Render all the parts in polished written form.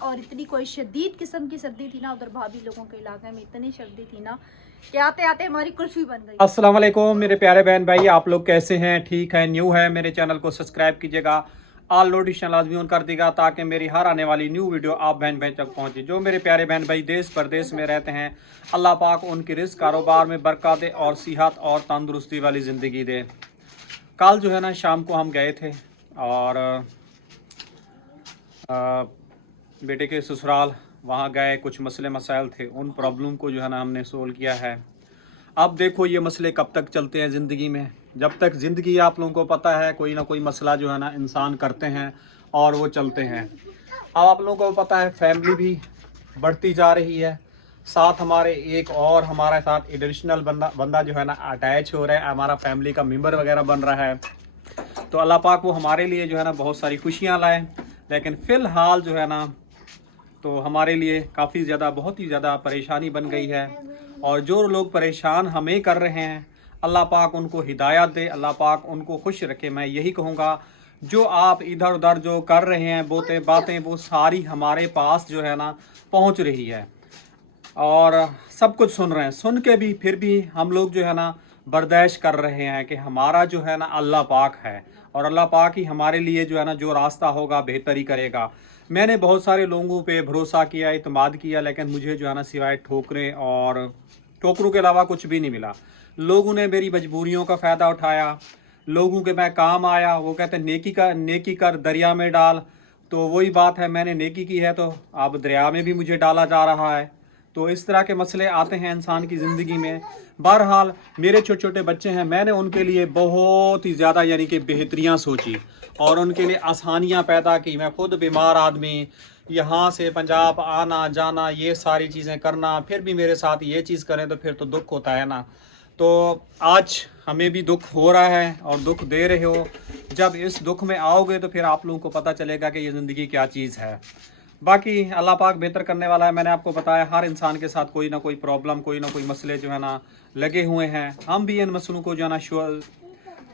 और इतनी कोई शदीद किस्म की सर्दी थी ना उधर भाभी लोगों के इलाके में, इतनी सर्दी थी ना कि आते आते हमारी कुल्फी बन गई। अस्सलाम वालेकुम मेरे प्यारे बहन भाई, आप लोग कैसे हैं? ठीक है? न्यू है मेरे चैनल को सब्सक्राइब कीजिएगा, ऑल नोटिफिकेशन लाजमी ऑन कर देगा ताकि मेरी हर आने वाली न्यू वीडियो आप बहन भाई तक पहुंचे। जो मेरे प्यारे बहन भाई देश प्रदेश में रहते हैं, अल्लाह पाक उनकी रिस्क कारोबार में बरकत दे और सेहत और तंदुरुस्ती वाली ज़िंदगी दे। कल जो है ना शाम को हम गए थे और बेटे के ससुराल वहाँ गए, कुछ मसले मसाइल थे, उन प्रॉब्लम को जो है ना हमने सोल्व किया है। अब देखो ये मसले कब तक चलते हैं ज़िंदगी में। जब तक ज़िंदगी आप लोगों को पता है कोई ना कोई मसला जो है ना इंसान करते हैं और वो चलते हैं। अब आप लोगों को पता है फैमिली भी बढ़ती जा रही है, साथ हमारे एक और हमारे साथ एडिशनल बंदा जो है ना अटैच हो रहा है, हमारा फैमिली का मेंबर वगैरह बन रहा है। तो अल्लाह पाक वो हमारे लिए जो है ना बहुत सारी खुशियाँ लाए, लेकिन फ़िलहाल जो है ना तो हमारे लिए काफ़ी ज़्यादा बहुत ही ज़्यादा परेशानी बन गई है। और जो लोग परेशान हमें कर रहे हैं, अल्लाह पाक उनको हिदायत दे, अल्लाह पाक उनको खुश रखे। मैं यही कहूँगा, जो आप इधर उधर जो कर रहे हैं बातें वो सारी हमारे पास जो है ना पहुँच रही है और सब कुछ सुन रहे हैं। सुन के भी फिर भी हम लोग जो है ना बर्दाश्त कर रहे हैं कि हमारा जो है ना अल्लाह पाक है और अल्लाह पाक ही हमारे लिए जो है ना जो रास्ता होगा बेहतरी करेगा। मैंने बहुत सारे लोगों पे भरोसा किया, इत्मीद किया, लेकिन मुझे जो है ना सिवाय ठोकरें और ठोकरों के अलावा कुछ भी नहीं मिला। लोगों ने मेरी मजबूरियों का फ़ायदा उठाया, लोगों के मैं काम आया। वो कहते हैं नेकी कर दरिया में डाल, तो वही बात है, मैंने नेकी की है तो अब दरिया में भी मुझे डाला जा रहा है। तो इस तरह के मसले आते हैं इंसान की ज़िंदगी में। बहरहाल मेरे छोटे छोटे बच्चे हैं, मैंने उनके लिए बहुत ही ज़्यादा यानी कि बेहतरियाँ सोची और उनके लिए आसानियाँ पैदा की। मैं खुद बीमार आदमी, यहाँ से पंजाब आना जाना, ये सारी चीज़ें करना, फिर भी मेरे साथ ये चीज़ करें तो फिर तो दुख होता है ना। तो आज हमें भी दुख हो रहा है और दुख दे रहे हो। जब इस दुख में आओगे तो फिर आप लोगों को पता चलेगा कि ये ज़िंदगी क्या चीज़ है। बाकी अल्लाह पाक बेहतर करने वाला है। मैंने आपको बताया हर इंसान के साथ कोई ना कोई प्रॉब्लम, कोई ना कोई मसले जो है ना लगे हुए हैं। हम भी इन मसलों को जो है ना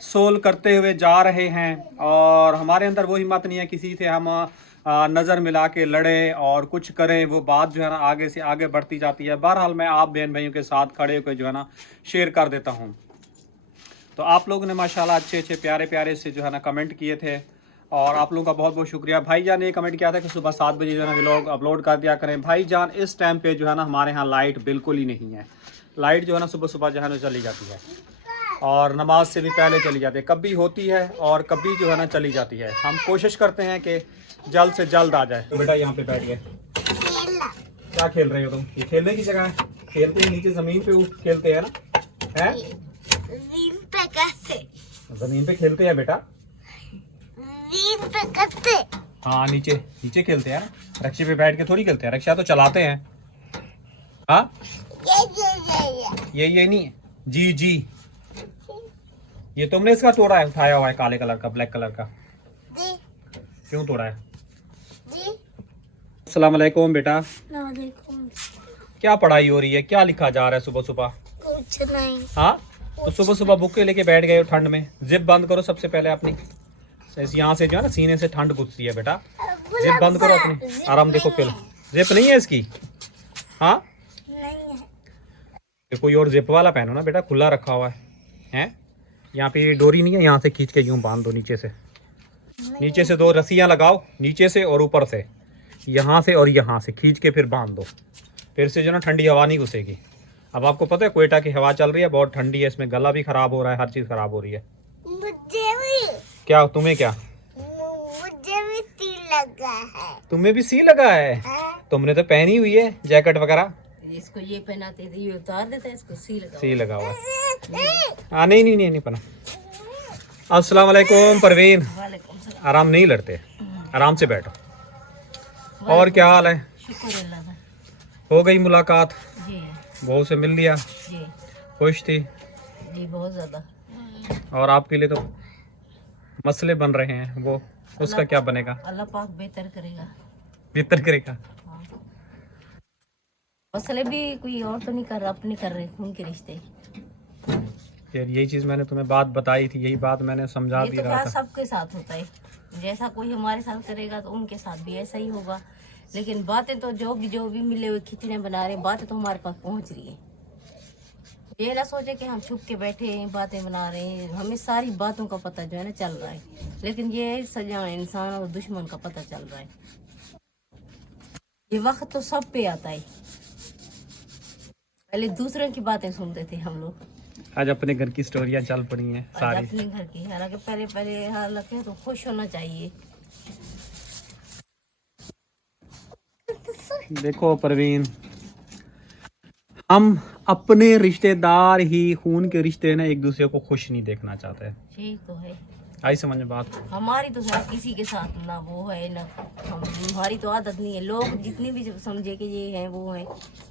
सोल्व करते हुए जा रहे हैं और हमारे अंदर वो हिम्मत नहीं है किसी से हम नज़र मिला के लड़े और कुछ करें। वो बात जो है ना आगे से आगे बढ़ती जाती है। बहरहाल मैं आप बहन भाइयों के साथ खड़े होकर जो है ना शेयर कर देता हूँ। तो आप लोगों ने माशाल्लाह अच्छे अच्छे प्यारे प्यारे से जो है ना कमेंट किए थे और आप लोगों का बहुत बहुत शुक्रिया। भाईजान ने कमेंट किया था कि सुबह 7 बजे जो है ना व्लॉग अपलोड कर दिया करें। भाईजान इस टाइम पे जो है ना हमारे यहाँ लाइट बिल्कुल ही नहीं है। लाइट जो है ना सुबह सुबह जो है ना चली जाती है और नमाज से भी पहले चली जाती है। कभी होती है और कभी जो है ना चली जाती है। हम कोशिश करते हैं कि जल्द से जल्द आ जाए। बेटा यहाँ पे बैठ गए, क्या खेल रहे हो तुम? ये खेलने की जगह है, खेलते ही नीचे ज़मीन पे खेलते हैं ना, है? ज़मीन पे खेलते हैं बेटा, हाँ नीचे नीचे खेलते हैं। रक्शे पे बैठ के थोड़ी खेलते हैं, रक्शा तो चलाते हैं। हाँ ये नहीं है जी जी। ये तुमने इसका तोड़ा है, उठाया हुआ है काले कलर का, ब्लैक कलर का, क्यों तोड़ा है? अस्सलाम वालेकुम बेटा। क्या पढ़ाई हो रही है, क्या लिखा जा रहा है सुबह सुबह? कुछ नहीं। हाँ तो सुबह सुबह बुक लेके बैठ गए हो ठंड में। जिप बंद करो सबसे पहले अपनी, यहाँ से जो है ना सीने से ठंड घुसती है बेटा। जिप बंद करो अपनी, आराम देखो फिर। जिप नहीं है इसकी? हाँ नहीं है। कोई और जिप वाला पहनो ना बेटा, खुला रखा हुआ है। यहाँ पे डोरी नहीं है, यहाँ से खींच के यूँ बांध दो नीचे से। नीचे से 2 रस्सियाँ लगाओ, नीचे से और ऊपर से, यहाँ से और यहाँ से खींच के फिर बांध दो। फिर से जो ना ठंडी हवा नहीं घुसेगी। अब आपको पता है कोयटा की हवा चल रही है, बहुत ठंडी है, इसमें गला भी खराब हो रहा है, हर चीज़ खराब हो रही है। मुझे भी। क्या तुम्हें? क्या मुझे भी सी लगा है। तुम्हें भी सी लगा है? तुमने तो पहनी हुई है जैकेट वगैरह। इसको ये पहनाते थे, ये उतार देते हैं, इसको सी लगा हुआ है। हाँ नहीं पहना। अस्सलाम वालेकुम परवीन। वालेकुम सलाम। आराम नहीं लड़ते, आराम से बैठो। और क्या हाल है? शुक्र अल्लाह का। हो गई मुलाकात? जी बहू से मिल लिया? जी खुश थी? जी बहुत ज़्यादा। और आपके लिए तो मसले बन रहे हैं, वो उसका क्या बनेगा? अल्लाह पाक बेहतर करेगा, बेहतर करेगा। हाँ। मसले भी कोई और तो नहीं कर रहा, अपने कर रहे उनके रिश्ते। यार यही चीज़ मैंने तुम्हें बात बताई थी, यही बात मैंने समझा ये भी तो रहा क्या था। सबके साथ होता है, जैसा कोई हमारे साथ करेगा तो उनके साथ भी ऐसा ही होगा। लेकिन बातें तो जो भी मिले हुए खिचड़ियाँ बना रहे हैं, बातें तो हमारे पास पहुंच रही है। ये ना सोचे कि हम छुप के बैठे हैं बातें बना रहे हैं, हमें सारी बातों का पता जो है ना चल रहा है। लेकिन ये सजा इंसान और दुश्मन का पता चल रहा है। ये वक्त तो सब पे आता है। पहले दूसरों की बातें सुनते थे हम लोग, आज अपने घर की स्टोरियाँ चल पड़ी हैं आज सारी। अपने घर की। हालांकि पहले हालांकि तो खुश होना चाहिए। देखो परवीन, हम अपने रिश्तेदार ही खून के रिश्ते ना एक दूसरे को खुश नहीं देखना चाहते। यही तो है। आई समझ में बात? हमारी तो है किसी के साथ ना वो है ना हमारी तो आदत नहीं है। लोग जितनी भी समझे कि ये है वो है,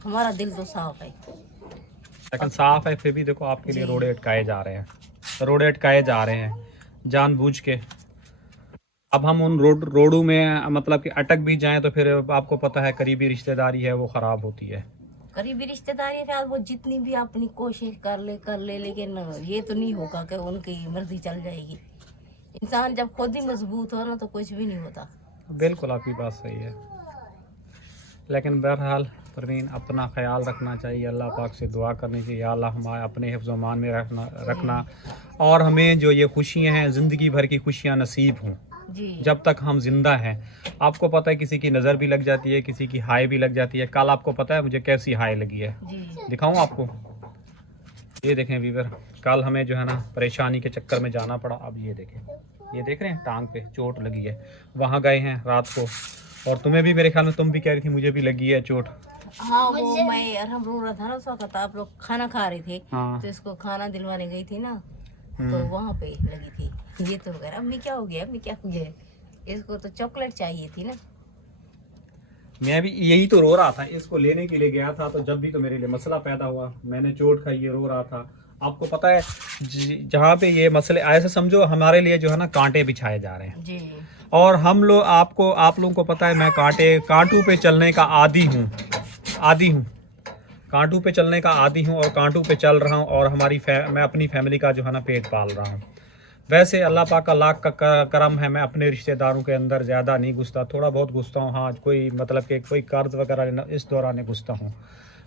हमारा दिल तो साफ है। लेकिन साफ है फिर भी देखो आपके लिए रोड़े अटकाए जा रहे हैं, रोड़े अटकाए जा रहे हैं जानबूझ के। अब हम उन रोडों में मतलब कि अटक भी जाएं तो फिर आपको पता है करीबी रिश्तेदारी है वो ख़राब होती है। करीबी रिश्तेदारी है वो जितनी भी अपनी कोशिश कर ले लेकिन ये तो नहीं होगा कि उनकी मर्जी चल जाएगी। इंसान जब खुद ही मजबूत हो ना तो कुछ भी नहीं होता। बिल्कुल आपकी बात सही है। लेकिन बहरहाल परवीन, अपना ख्याल रखना चाहिए, अल्लाह पाक से दुआ करनी चाहिए, या अल्लाह हमारे अपने हिफ्ज़-ओ-मान में रखना और हमें जो ये खुशियाँ हैं ज़िंदगी भर की खुशियाँ नसीब हों जी। जब तक हम जिंदा हैं। आपको पता है किसी की नज़र भी लग जाती है, किसी की हाय भी लग जाती है। कल आपको पता है मुझे कैसी हाय लगी है, जी। दिखाऊं आपको? ये देखें वीवर, कल हमें जो है ना परेशानी के चक्कर में जाना पड़ा। अब ये देखें, ये देख रहे हैं टांग पे चोट लगी है। वहाँ गए हैं रात को, और तुम्हें भी मेरे ख्याल में तुम भी कह रही थी मुझे भी लगी है चोट। हाँ वो मैं हम रो रहा था ना उस वक्त, आप लोग खाना खा रहे थे। हाँ। तो इसको खाना दिलवाने गई थी ना, तो वहाँ पे लगी थी। ये तो वगैरह अम्मी क्या हो गया, अम्मी क्या हो गया, इसको तो चॉकलेट चाहिए थी ना। मैं भी यही तो रो रहा था, इसको लेने के लिए गया था तो जब भी तो मेरे लिए मसला पैदा हुआ, मैंने चोट खाई, ये रो रहा था। आपको पता है जहाँ पे ये मसले ऐसे समझो हमारे लिए जो है ना कांटे बिछाए जा रहे हैं जी। और हम लोग आप लोगों को पता है मैं कांटों पे चलने का आदी हूँ कांटों पे चलने का आदी हूँ और कांटों पे चल रहा हूँ और मैं अपनी फैमिली का जो है ना पेट पाल रहा हूँ। वैसे अल्लाह पाक का लाख का करम है, मैं अपने रिश्तेदारों के अंदर ज़्यादा नहीं घुसता, थोड़ा बहुत घुसता हूँ। हाँ, कोई मतलब कि कोई कर्ज वगैरह इस दौरान नहीं घुसता हूँ।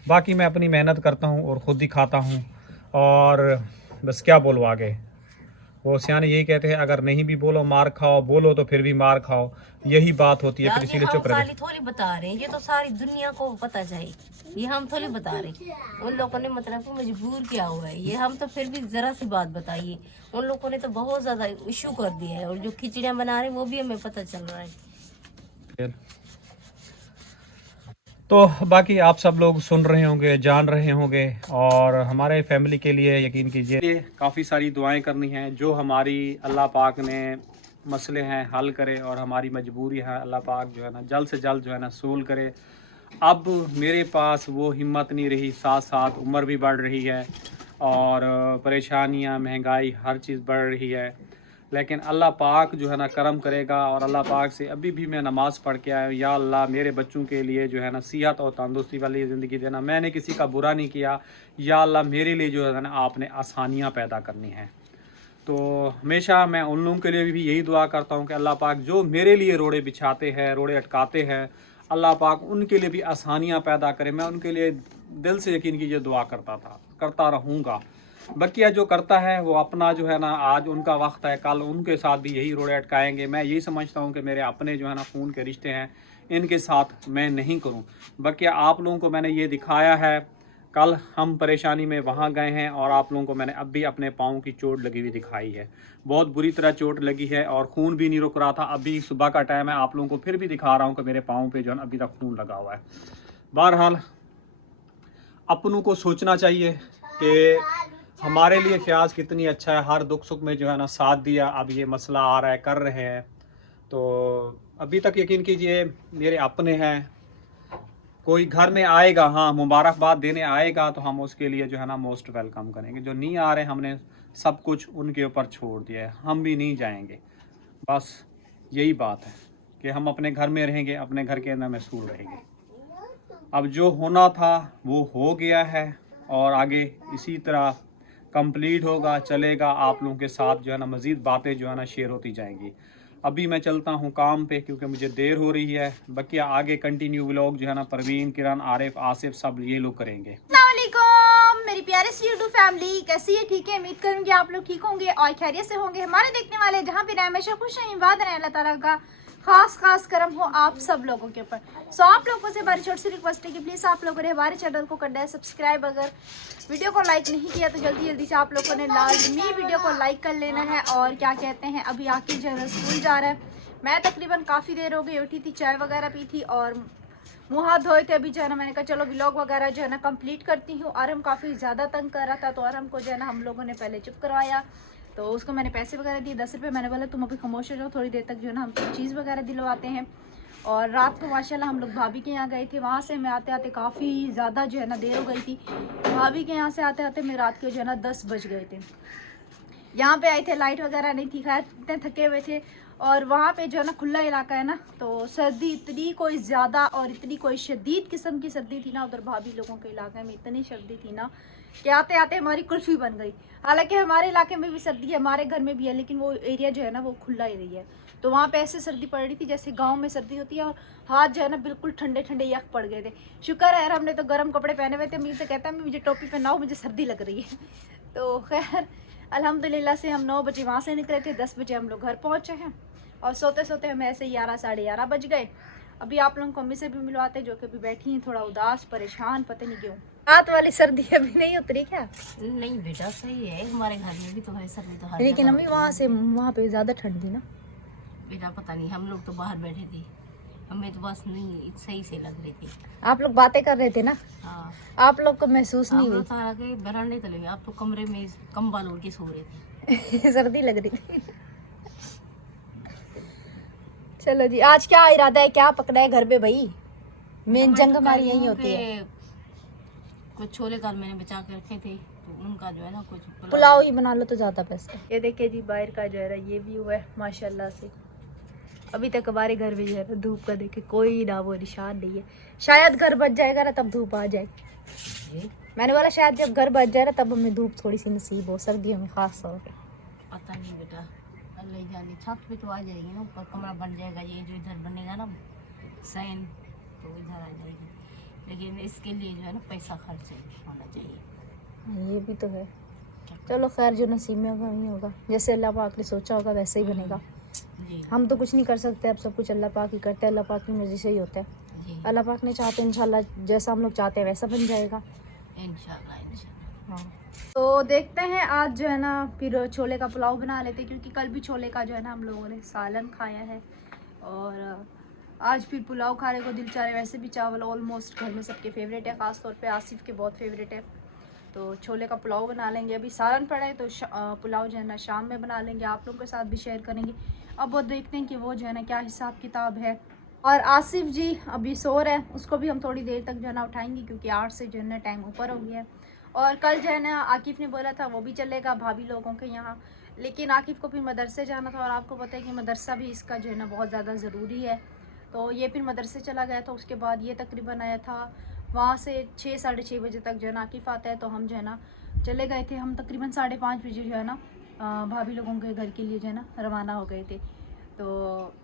बाकी मैं अपनी मेहनत करता हूँ और ख़ुद ही खाता हूँ। और बस क्या बोलो आगे, वो सियाने यही कहते हैं अगर नहीं भी बोलो मार खाओ, बोलो तो फिर भी मार खाओ, यही बात होती है। फिर इसीलिए चुप रहे। थोड़ी बता रहे हैं, ये तो सारी दुनिया को पता चाहिए, ये हम थोड़ी बता रहे। उन लोगों ने मतलब कि मजबूर किया हुआ है, ये हम तो फिर भी जरा सी बात बताइए। उन लोगों ने तो बहुत ज्यादा इशू कर दिया है और जो खिचड़ियाँ बना रहे हैं वो भी हमें पता चल रहा है। तो बाकी आप सब लोग सुन रहे होंगे, जान रहे होंगे, और हमारे फैमिली के लिए यकीन कीजिए काफ़ी सारी दुआएं करनी हैं। जो हमारी अल्लाह पाक ने मसले हैं हल करे और हमारी मजबूरी है अल्लाह पाक जो है ना जल्द से जल्द जो है ना सोल करे। अब मेरे पास वो हिम्मत नहीं रही, साथ साथ उम्र भी बढ़ रही है और परेशानियां, महंगाई, हर चीज़ बढ़ रही है। लेकिन अल्लाह पाक जो है ना करम करेगा और अल्लाह पाक से अभी भी मैं नमाज़ पढ़ के आया, या अल्लाह मेरे बच्चों के लिए जो है ना सेहत और तंदुरुस्ती वाली ज़िंदगी देना। मैंने किसी का बुरा नहीं किया, या अल्लाह मेरे लिए जो है ना आपने आसानियाँ पैदा करनी हैं। तो हमेशा मैं उन लोगों के लिए भी यही दुआ करता हूँ कि अल्लाह पाक जो मेरे लिए रोड़े बिछाते हैं, रोड़े अटकाते हैं, अल्लाह पाक उनके लिए भी आसानियाँ पैदा करे। मैं उनके लिए दिल से यकीन कीजिए दुआ करता रहूँगा। बकिया जो करता है वो अपना जो है ना आज उनका वक्त है, कल उनके साथ भी यही रोड़े अटकाएंगे। मैं यही समझता हूँ कि मेरे अपने जो है ना खून के रिश्ते हैं, इनके साथ मैं नहीं करूँ। बकिया आप लोगों को मैंने ये दिखाया है, कल हम परेशानी में वहाँ गए हैं और आप लोगों को मैंने अब भी अपने पाँव की चोट लगी हुई दिखाई है। बहुत बुरी तरह चोट लगी है और खून भी नहीं रुक रहा था। अभी सुबह का टाइम है, आप लोगों को फिर भी दिखा रहा हूँ कि मेरे पाँव पे जो है अभी तक खून लगा हुआ है। बहरहाल अपनों को सोचना चाहिए कि हमारे लिए ख्याल कितनी अच्छा है, हर दुख सुख में जो है ना साथ दिया। अब ये मसला आ रहा है, कर रहे हैं, तो अभी तक यकीन कीजिए मेरे अपने हैं। कोई घर में आएगा, हाँ मुबारकबाद देने आएगा, तो हम उसके लिए जो है ना मोस्ट वेलकम करेंगे। जो नहीं आ रहे हमने सब कुछ उनके ऊपर छोड़ दिया है, हम भी नहीं जाएंगे। बस यही बात है कि हम अपने घर में रहेंगे, अपने घर के अंदर महसूल रहेंगे। अब जो होना था वो हो गया है और आगे इसी तरह कंप्लीट होगा, चलेगा। आप लोगों के साथ जो है ना मज़ीद बातें जो है ना शेयर होती जाएंगी। अभी मैं चलता हूँ काम पे क्योंकि मुझे देर हो रही है। बाकी आगे कंटिन्यू व्लॉग जो है ना परवीन, किरण, आरिफ, आसिफ सब ये लोग करेंगे। अस्सलामुअलैकुम मेरी प्यारे सी यूट्यूब फैमिली, कैसी है? ठीक है, उम्मीद करूंगी आप लोग ठीक होंगे और खैरियत से होंगे। हमारे देखने वाले जहाँ भी रहे हमेशा खुश रहें, इबादत रहें, अल्लाह ताला का खास करम हो आप सब लोगों के ऊपर। सो आप लोगों से हमारी छोटी सी रिक्वेस्ट है कि प्लीज़ आप लोगों ने हमारे चैनल को करना है सब्सक्राइब। अगर वीडियो को लाइक नहीं किया तो जल्दी से आप लोगों ने लाजमी वीडियो को लाइक कर लेना है। और क्या कहते हैं, अभी आखिर जो है स्कूल जा रहा है। मैं तकरीबन काफ़ी देर हो गई उठी थी, चाय वगैरह पी थी और मुँह हाथ धोए थे। अभी जो है ना मैंने कहा चलो व्लॉग वगैरह जो है ना कंप्लीट करती हूँ। आरम काफ़ी ज़्यादा तंग कर रहा था तो आरम को जो है ना हम लोगों ने पहले चुप करवाया। तो उसको मैंने पैसे वगैरह दिए 10 रुपये। मैंने बोला तुम अभी खामोश हो जाओ, थोड़ी देर तक जो है ना हम चीज़ वगैरह दिलवाते हैं। और रात को माशाल्लाह हम लोग भाभी के यहाँ गए थे। वहाँ से मैं आते आते काफ़ी ज़्यादा जो है ना देर हो गई थी। भाभी के यहाँ से आते आते मैं रात के जो है ना 10 बज गए थे। यहाँ पे आए थे, लाइट वगैरह नहीं थी, खैर इतने थके हुए थे। और वहाँ पे जो है ना खुला इलाका है ना, तो सर्दी इतनी कोई ज़्यादा और इतनी कोई शदीद किस्म की सर्दी थी ना उधर भाभी लोगों के इलाके में। इतनी सर्दी थी ना कि आते आते हमारी कुल्फ़ी बन गई। हालांकि हमारे इलाके में भी सर्दी है, हमारे घर में भी है, लेकिन वो एरिया जो है ना वो खुला एरिया है। तो वहाँ पे ऐसे सर्दी पड़ रही थी जैसे गाँव में सर्दी होती है। और हाथ जो है ना बिल्कुल ठंडे ठंडे यख पड़ गए थे। शुक्र है यार हमने तो गर्म कपड़े पहने हुए थे। मुझे तो कहता है मुझे टोपी पहनाओ, मुझे सर्दी लग रही है। तो खैर अल्हम्दुलिल्लाह से हम 9 बजे वहाँ से निकले थे, 10 बजे हम लोग घर पहुँचे हैं। और सोते सोते हमें ऐसे 11 साढ़े 11 बज गए। अभी आप लोगों को मम्मी से भी मिलवाते जो कि अभी बैठी हैं थोड़ा उदास परेशान, पता नहीं क्यों। हाथ वाली सर्दी अभी नहीं उतरी क्या? नहीं बेटा सही है, हमारे घर में भी तो है सर्दी तो हर लेकिन जगह अम्मी होती है। वहाँ पे ज़्यादा ठंड थी ना। बेटा पता नहीं, हम लोग तो बाहर बैठे थे, हमें तो बस नहीं सही से लग रही थी। आप लोग बातें कर रहे थे ना, हाँ आप लोग को महसूस नहीं हम हुई? लोग तो आगे बरामदे चले गए, आप तो कमरे में कंबल ओढ़ के सो रहे थे। सर्दी लग रही थी। चलो जी, आज क्या इरादा है, क्या पकड़ा है घर पे भाई? मेन जंग हमारी यही होती है। कुछ छोले कल मैंने बचा के रखे थे तो उनका जो है ना कुछ पुलाव ही बना लो तो ज़्यादा बेस्ट है। ये देखिए जी बाहर का जो है ना ये व्यू है माशाल्लाह से। अभी तक हमारे घर में जो है ना धूप का देखे कोई ना वो निशान नहीं है। शायद घर बच जाएगा ना तब धूप आ जाए। मैंने बोला शायद जब घर बच जाए ना तब हमें धूप थोड़ी सी नसीब हो, सर्दियों में खास तौर पे। पता नहीं बेटा, अल्लाह जाने। छत पे तो आ जाएगी ना, ऊपर कमरा बन जाएगा, ये जो इधर बनेगा ना सैन तो इधर आ जाएगी। लेकिन इसके लिए जो है ना पैसा खर्च होना चाहिए। ये भी तो है। चलो खैर जो नसीब में होगा वही होगा, जैसे अल्लाह पाक ने सोचा होगा वैसे ही बनेगा। जी हम तो कुछ नहीं कर सकते, अब सब कुछ अल्लाह पाक ही करते हैं। अल्लाह पाक की मर्जी से ही होता है। जी अल्लाह पाक ने चाहते इंशाल्लाह जैसा हम लोग चाहते हैं वैसा बन जाएगा। इंशाल्लाह। हाँ तो देखते हैं आज जो है ना फिर छोले का पुलाव बना लेते हैं, क्योंकि कल भी छोले का जो है ना हम लोगों ने सालन खाया है। और आज फिर पुलाव खाने को दिल चाह रहा है। वैसे भी चावल ऑलमोस्ट घर में सबके फेवरेट है, ख़ास तौर पे आसिफ के बहुत फेवरेट है। तो छोले का पुलाव बना लेंगे। अभी सालन पड़ा है तो पुलाव जो है ना शाम में बना लेंगे, आप लोगों के साथ भी शेयर करेंगे। अब वो देखते हैं कि वो जो है ना क्या हिसाब किताब है। और आसिफ जी अभी सो रहा है, उसको भी हम थोड़ी देर तक जो है ना उठाएंगे क्योंकि 8 से जो है ना टाइम ऊपर हो गया है। और कल जो है ना आकिफ़ ने बोला था वो भी चलेगा भाभी लोगों के यहाँ, लेकिन आकिफ़ को फिर मदरसे जाना था। और आपको पता है कि मदरसा भी इसका जो है ना बहुत ज़्यादा ज़रूरी है। तो ये फिर मदरसे चला गया था, उसके बाद ये तकरीबन आया था। वहाँ से 6 साढ़े 6 बजे तक जो है ना आकिफ़ आता है। तो हम जो है ना चले गए थे, हम तकरीबन 5:30 बजे जो है ना भाभी लोगों के घर के लिए जो है ना रवाना हो गए थे। तो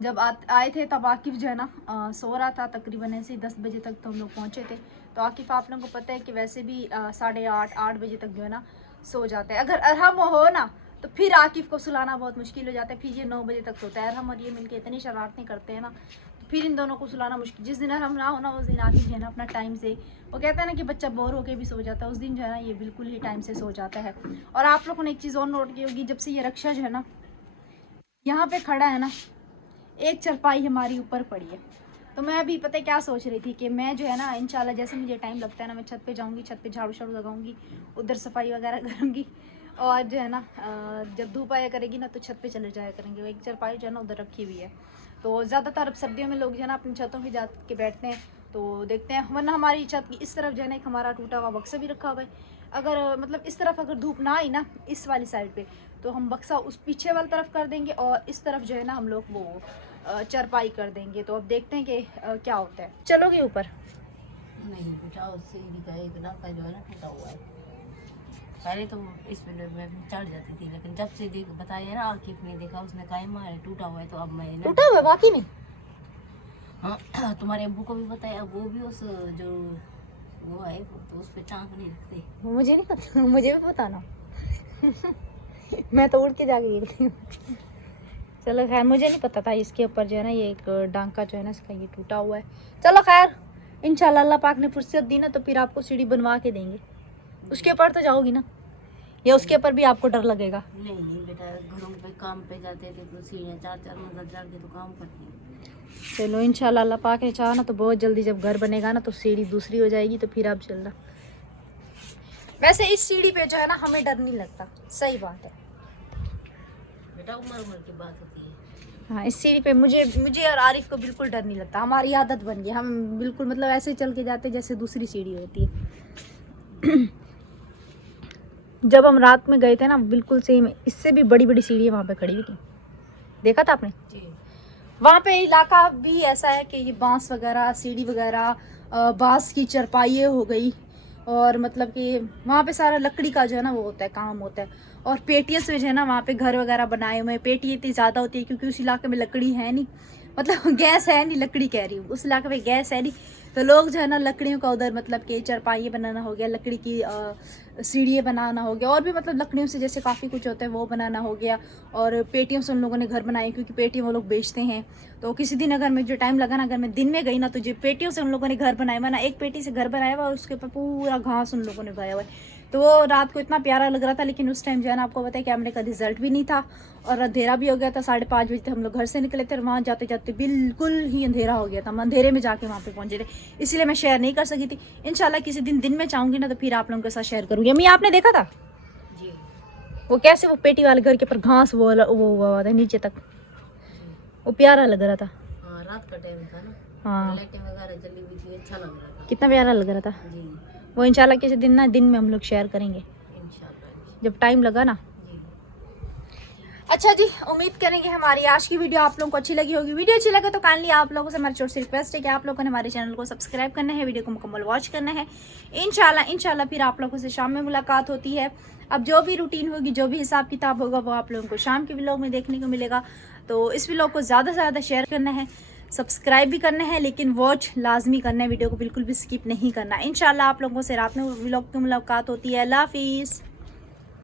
जब आए थे तब आकिफ़ जो है ना सो रहा था। तकरीबन ऐसे ही 10 बजे तक तो हम लोग पहुँचे थे। तो आकिफ़ आप लोगों को पता है कि वैसे भी 8:30 बजे तक जो है ना सो जाता है। अगर अरहम हो ना तो फिर आकिफ़ को सुलाना बहुत मुश्किल हो जाता है। फिर ये 9 बजे तक सोता है। अरहम और ये मिलके इतनी शरारतें करते हैं ना, तो फिर इन दोनों को सुलाना मुश्किल। जिस दिन अरहम ना हो ना उस दिन आकिफ़ जो है ना अपना टाइम से, वो कहता है ना कि बच्चा बोर होकर भी सो जाता है, उस दिन जो है ना ये बिल्कुल ही टाइम से सो जाता है। और आप लोगों ने एक चीज़ और नोट की होगी, जब से ये रक्षा जो है ना यहाँ पर खड़ा है ना, एक चरपाई हमारी ऊपर पड़ी है। तो मैं अभी पता है क्या सोच रही थी कि मैं जो है ना इंशाल्लाह जैसे मुझे टाइम लगता है ना मैं छत पे जाऊंगी, छत पे झाड़ू शाड़ू लगाऊंगी, उधर सफाई वगैरह करूंगी। और जो है ना जब धूप आया करेगी ना तो छत पे चले जाया करेंगे। वो एक चरपाई जो है ना उधर रखी हुई है। तो ज़्यादातर अब सर्दियों में लोग जो है ना अपनी छतों पे जा के बैठते हैं। तो देखते हैं, वरना हमारी छत की इस तरफ जो है ना एक हमारा टूटा हुआ बक्सा भी रखा हुआ है। अगर मतलब इस तरफ अगर धूप ना आई ना इस वाली साइड पे, तो हम बक्सा उस पीछे वाली तरफ कर देंगे और इस तरफ जो है ना हम लोग वो चरपाई कर देंगे। तो अब देखते हैं कि क्या होता है। चलोगे ऊपर? नहीं बेटा, उससे का एक लाख का जो है ना टूटा हुआ है। पहले तो इस वीडियो में चढ़ जाती थी, लेकिन जब से देख बताया ना आकिब ने देखा, उसने कहा हमारा टूटा हुआ है, तो अब मैं ना टूटा हुआ है बाकी में। हाँ तुम्हारे अब्बू को भी बताया, वो भी उस जो वो है तो उस पे टांग नहीं रखते। मुझे नहीं पता, मुझे भी पता ना। मैं तो उड़ के जाके गिरती हूँ। चलो खैर, मुझे नहीं पता था इसके ऊपर जो है ना ये एक डांका जो है ना इसका ये टूटा हुआ है। चलो खैर, इंशाल्लाह अल्लाह पाक ने फुर्सत दी ना तो फिर आपको सीढ़ी बनवा के देंगे। उसके ऊपर तो जाओगी ना, या उसके ऊपर भी आपको डर लगेगा? नहीं नहीं बेटा, घरों पे काम पे जाते थे तो सीढ़ियाँ 4-4 मंजिल चढ़ के तो काम करती हैं। चलो इंशाल्लाह अल्लाह पाक ने चाहा ना तो बहुत जल्दी जब घर बनेगा ना तो सीढ़ी दूसरी हो जाएगी, तो फिर आप चलना। वैसे इस सीढ़ी पे जो है ना हमें डर नहीं लगता, सही बात है बेटा, उम्र उम्र की बात होती है। हाँ, इस सीढ़ी पे मुझे और आरिफ को बिल्कुल डर नहीं लगता। हमारी आदत बन गई, हम बिल्कुल मतलब ऐसे चल के जाते जैसे दूसरी सीढ़ी होती है। जब हम रात में गए थे ना, बिल्कुल सेम इससे भी बड़ी बड़ी सीढ़ी वहाँ पे खड़ी हुई थी, देखा था आपने? जी। वहाँ पे इलाका भी ऐसा है कि ये बांस वगैरह, सीढ़ी वगैरह, बांस की चरपाइयाँ हो गई, और मतलब कि वहाँ पे सारा लकड़ी का जो है ना वो होता है, काम होता है। और पेटियाँ से जो है ना वहाँ पे घर वगैरह बनाए हुए हैं। पेटी इतनी ज़्यादा होती है क्योंकि उस इलाके में लकड़ी है नहीं, मतलब गैस है नहीं, लकड़ी कह रही हूँ, उस इलाके में गैस है नहीं, तो लोग जो है ना लकड़ियों का उधर मतलब कि चरपाइयाँ बनाना हो गया, लकड़ी की सीढ़ियाँ बनाना हो गया, और भी मतलब लकड़ियों से जैसे काफ़ी कुछ होता है वो बनाना हो गया। और पेटियों से उन लोगों ने घर बनाए क्योंकि पेटियाँ वो लोग बेचते हैं। तो किसी दिन अगर मुझे टाइम लगा ना, अगर मैं दिन में गई ना, तो जो पेटियों से उन लोगों ने घर बनाया हुआ ना, एक पेटी से घर बनाया हुआ और उसके ऊपर पूरा घास उन लोगों ने उगाया हुआ है। तो वो रात को इतना प्यारा लग रहा था, लेकिन उस टाइम जो है ना आपको पता है कैमरे का रिजल्ट भी नहीं था और अंधेरा भी हो गया था। 5:30 बजे हम लोग घर से निकले थे और वहाँ जाते जाते बिल्कुल ही अंधेरा हो गया था। हम अंधेरे में जाके वहाँ पे पहुँचे थे, इसलिए मैं शेयर नहीं कर सकी थी। इंशाल्लाह किसी दिन में चाहूँगी ना तो फिर आप लोगों के साथ शेयर करूँगी। अम्मी आपने देखा था जी। वो कैसे वो पेटी वाले घर के ऊपर घास वो हुआ था नीचे तक, वो प्यारा लग रहा था। हाँ रात का टाइम था ना, हाँ, लाइटें वगैरह जली हुई थी, अच्छा लग रहा था। कितना प्यारा लग रहा था जी वो। इंशाल्लाह किसी दिन में हम लोग शेयर करेंगे इंशाल्लाह। जब टाइम लगा ना। जी। अच्छा जी, उम्मीद करेंगे हमारी आज की वीडियो आप लोगों को अच्छी लगी होगी। वीडियो अच्छी लगे तो काइंडली आप लोगों से हमारी छोटी सी रिक्वेस्ट है कि आप लोगों ने हमारे चैनल को सब्सक्राइब करना है, वीडियो को मुकम्मल वॉच करना है। इंशाल्लाह फिर आप लोगों से शाम में मुलाकात होती है। अब जो भी रूटीन होगी, जो भी हिसाब किताब होगा, वो आप लोगों को शाम के व्लॉग में देखने को मिलेगा। तो इस व्लॉग को ज़्यादा से ज़्यादा शेयर करना है, सब्सक्राइब भी करना है, लेकिन वॉच लाजमी करना है, वीडियो को बिल्कुल भी स्किप नहीं करना। इंशाल्लाह आप लोगों से रात में व्लॉग की मुलाकात होती है। अल्लाह हाफिज़।